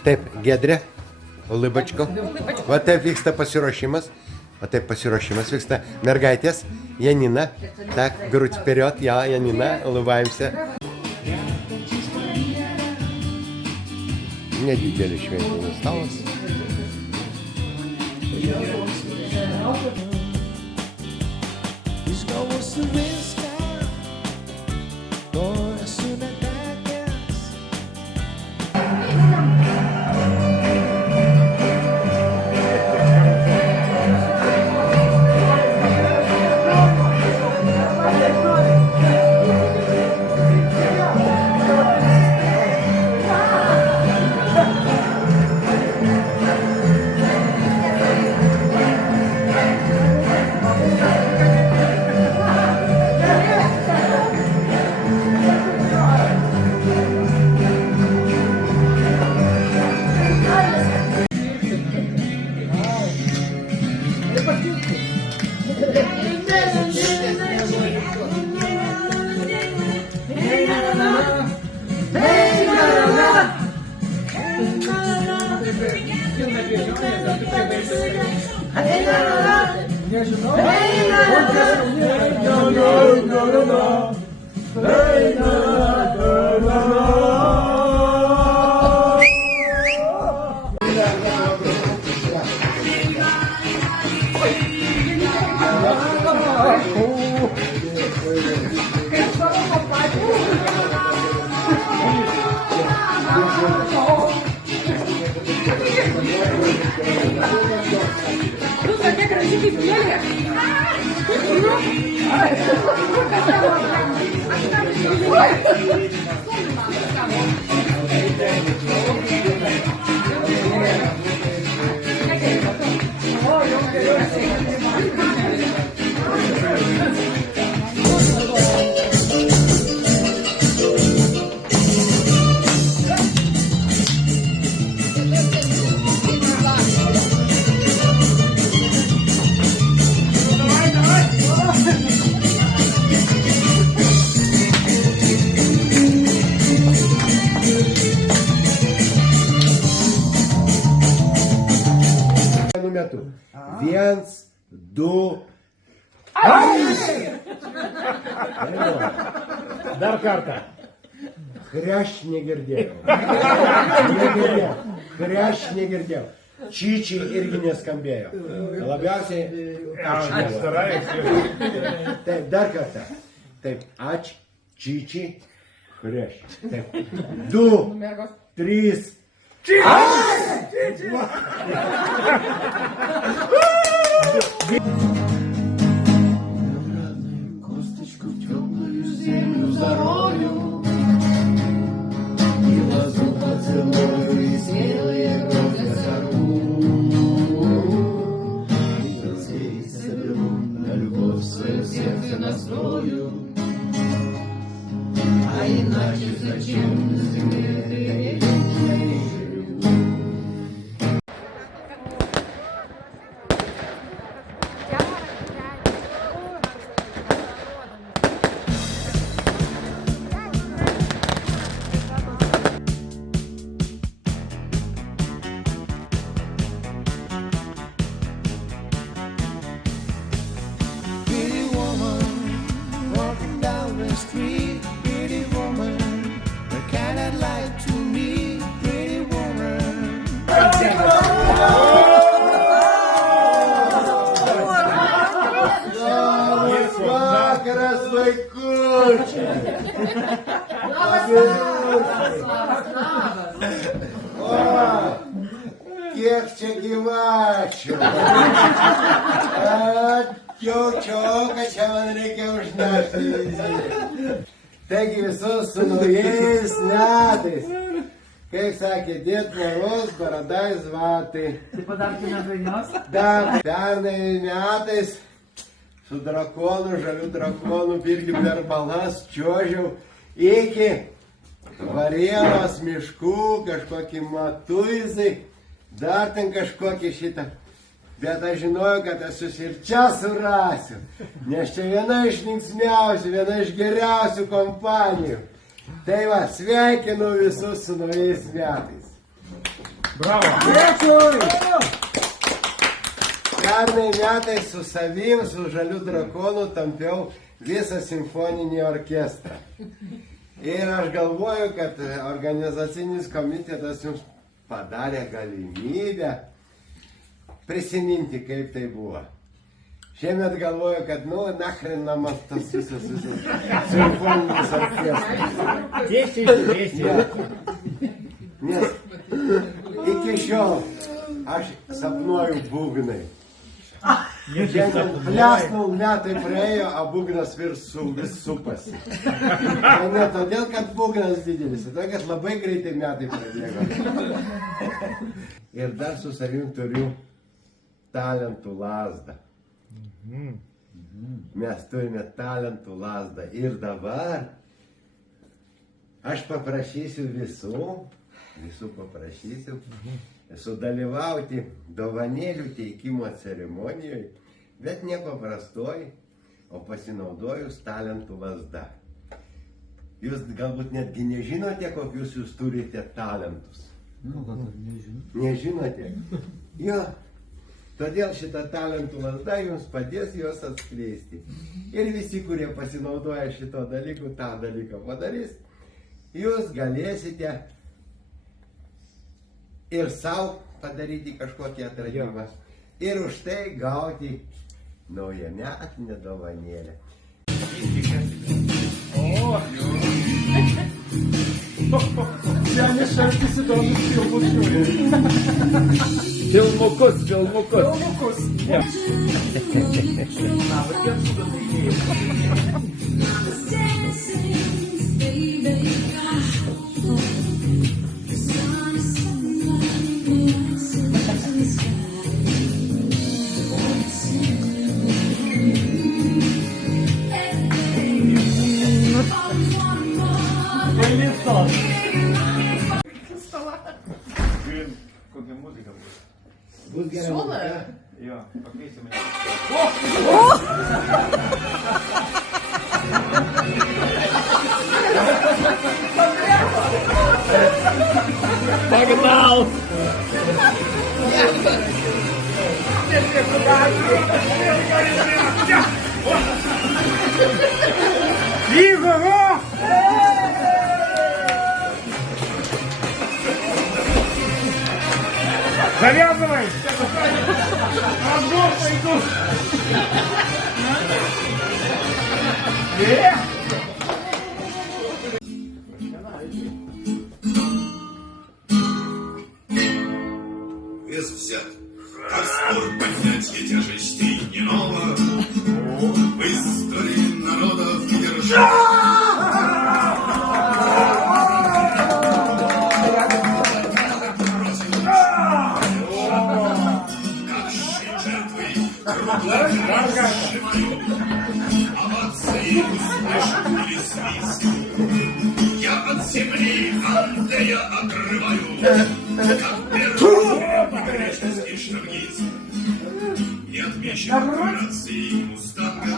Taip, Giedrė, Libačko. Va taip vyksta pasiruošimas. Va taip pasiruošimas vyksta. Mergaitės, Janina. Tak, грудь вперед, я, Janina, улыбаемся. Nedidelis šventinis stalas. Viens, du. Dar kartą. Kreš negirdėjau. Kreš negirdėjau. Čičiai irgi neskambėjo. Labiausiai ačiū. Taip, dar kartą. Taip, ačiū, čičiai, kreš. Taip, 2, 3. Косточку в теплую землю зарою, и лозу поцелую, и смелые розы сорву, и друзей соберу, на любовь свое сердце настрою, а иначе зачем на земле Vakaras, vaikučiai. O, kiek čia gyvačių. Jaučioka, čia man reikia užnešti. Taigi visus su naujais metais. Kaip sakė, Dėd Moroz, baradais vatai. Tai padarkime dainos? Dar pernai metais su drakonu, žaliu drakonu, irgi per balas čiuožiau iki Varėnos miškų, kažkokį Matuizai, dar ten kažkokį šitą. Bet aš žinojau, kad esu ir čia surasiu, nes čia viena iš linksmiausių, viena iš geriausių kompanijų. Tai va, sveikinu visus su naujais metais. Bravo. Dėkui! Pernai metais su savim, su Žaliu drakonu tampiau visą simfoninį orkestrą. Ir aš galvoju, kad organizacinis komitetas jums padarė galimybę prisiminti, kaip tai buvo. Šiemet galvoju, kad nachrena man tas visas simfoninis orkestras. Tiesiai. Nes iki šiol aš sapnuoju būgnai. Šiandien plesnul metai praėjo, o būgnas vis supasi. Tai ne todėl, kad būgnas didelis, todėl, kad labai greitai metai prabėgo. Ir dar su savim turiu talentų lazdą. Mes turime talentų lazdą. Ir dabar aš paprašysiu visų paprašysiu, sudalyvauti dovanėlių teikimo ceremonijoje, bet ne paprastoj, o pasinaudojus talentų lazda. Jūs galbūt netgi nežinote, kokius jūs turite talentus. Nežinote? Jo. Todėl šitą talentų lazdą jums padės juos atskleisti. Ir visi, kurie pasinaudoja šito dalyku, tą dalyką padarys, jūs galėsite ir savo padaryti kažkokį atradimą. Ir už tai gauti naujametinę dovanėlę. Senis šaltis įdomus filmus žiūri. Filmukus. Kokia muzika bus? Bus gera muzika. Jo, pakeisim ją. Pagdal! Igor! Завязывай! Огонь пойду! Вес взят. Как спор поднятие тяжестей не ново. В истории народов держав. Овации услышали свист. Я от земли Андрея отрываю, как первый греческий штангист. Не отмечен курацией мустанга.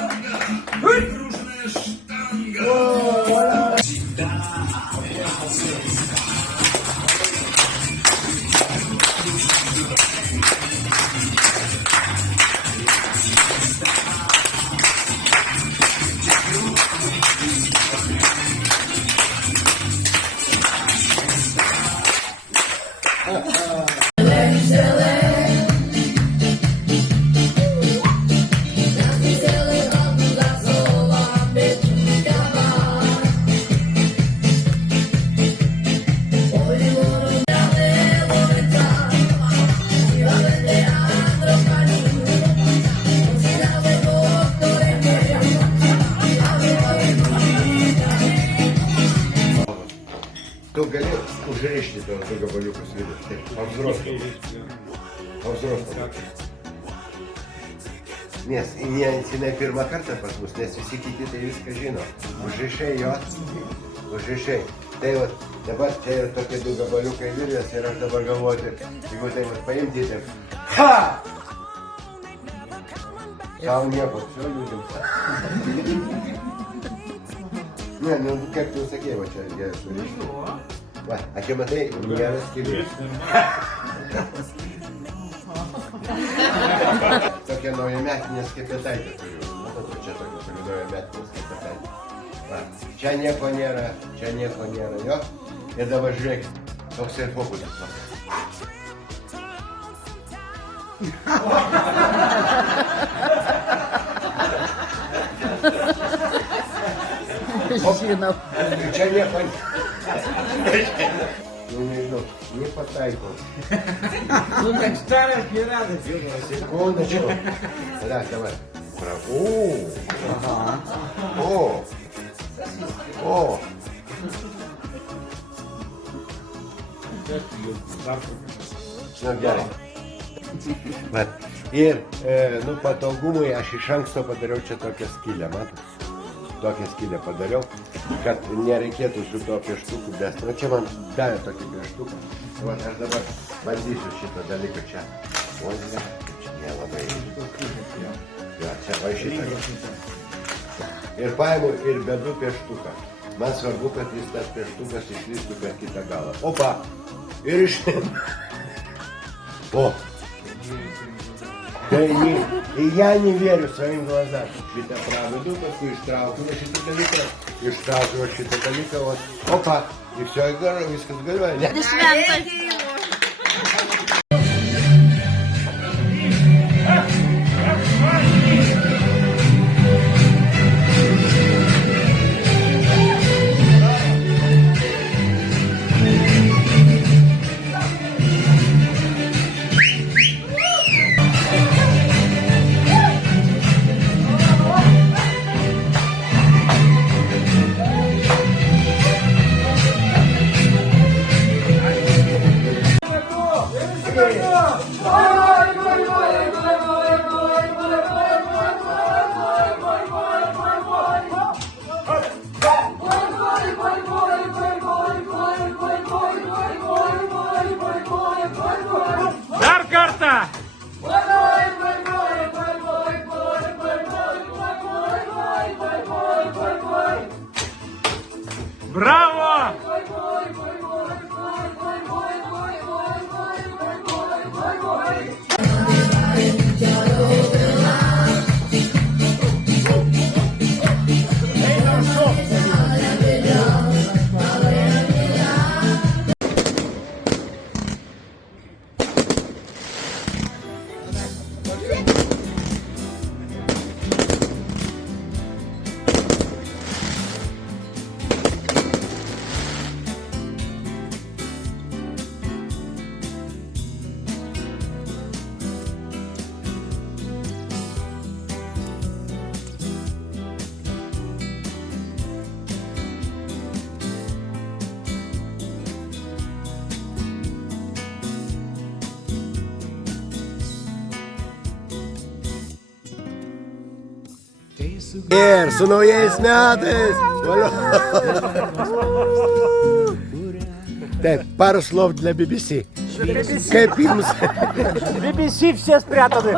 Штанга, пружная штанга. Tu gali užrišti tos du gabaliukus vidus, taip, apzrostam. Nes jinai pirmą kartą pas mus, nes visi kiti tai viską žino. Užrišai jo, užrišai. Tai vat, dabar čia yra tokie du gabaliukai virvės ir aš dabar galvoju, jeigu tai vat paimti, taip, ha! Sau nieko, čia liūdim. Ne, nu, kaip tu sakei, va čia gerai surišti. Va, a čia matai, nėra skylės. Tokia naujametinė skepetaitė turiu. Matot, čia tokia turiu naujametinė skepetaitė. Va, čia nieko nėra, jo. Ir dabar žiūrėk, toks ir fokusas. Žinau. Čia nieko nu, nežinau, nepataikau. Ну так старая пирата. Секундочку. Да, давай. О. Nu, gerai. Bet, ir, nu, patogumui aš iš anksto padariau čia tokią skylę, matot? Tokią skylę padariau, kad nereikėtų su tuo pieštuku best. Nu, čia man davė tokį pieštuką. Va, aš dabar bandysiu šitą dalyką čia. O, ne, čia nelabai. Ja, čia va šitą. Ir paimu ir bedu pieštuką. Man svarbu, kad jis tas pieštukas išlystų per kitą galą. Opa! Ir О! Да и я не верю своим глазам. Шито проведу, такую штралку, шито далеко. И штралку, шито далеко, вот. Опа! И все, и говорю, До свята. Dar kartą. Bravo! Ir su naujais metais! Taip, пару слов для BBC. Kaip jums? BBC все спрятаны.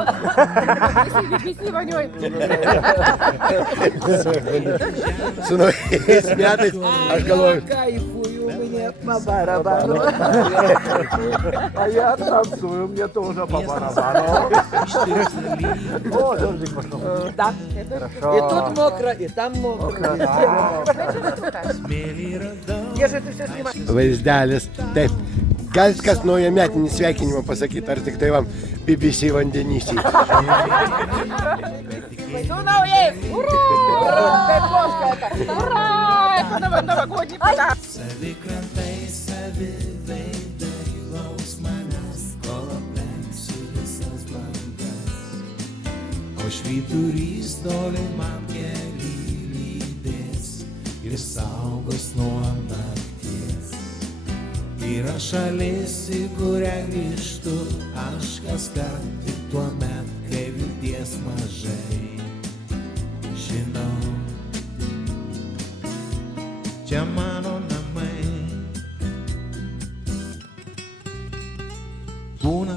Su naujais metais, aš galvoju. Кайфую, мне по барабану. А я танцую, мне тоже по барабану. О, дождик пошел. Да. И тут мокро, и там мокро. Где же ты все снимаешь? Vaizdelis. Taip. Galit kas naujametinį sveikinimą pasakyti, ar tik tai vam BBC vandenysiai? Su naujais! Ура! Kaip kошка это! Ура! Это новогодний подарок! Savikrantai, saviveidai, laus manęs, kol aplenksiu visas bangas. O švyturys toli man keli lydės ir saugos nuo nakties. Yra šalis, į kurią grįžtu aš kaskart tik tuo met, kai vilties mažai. Žinau, čia mano namai. Būna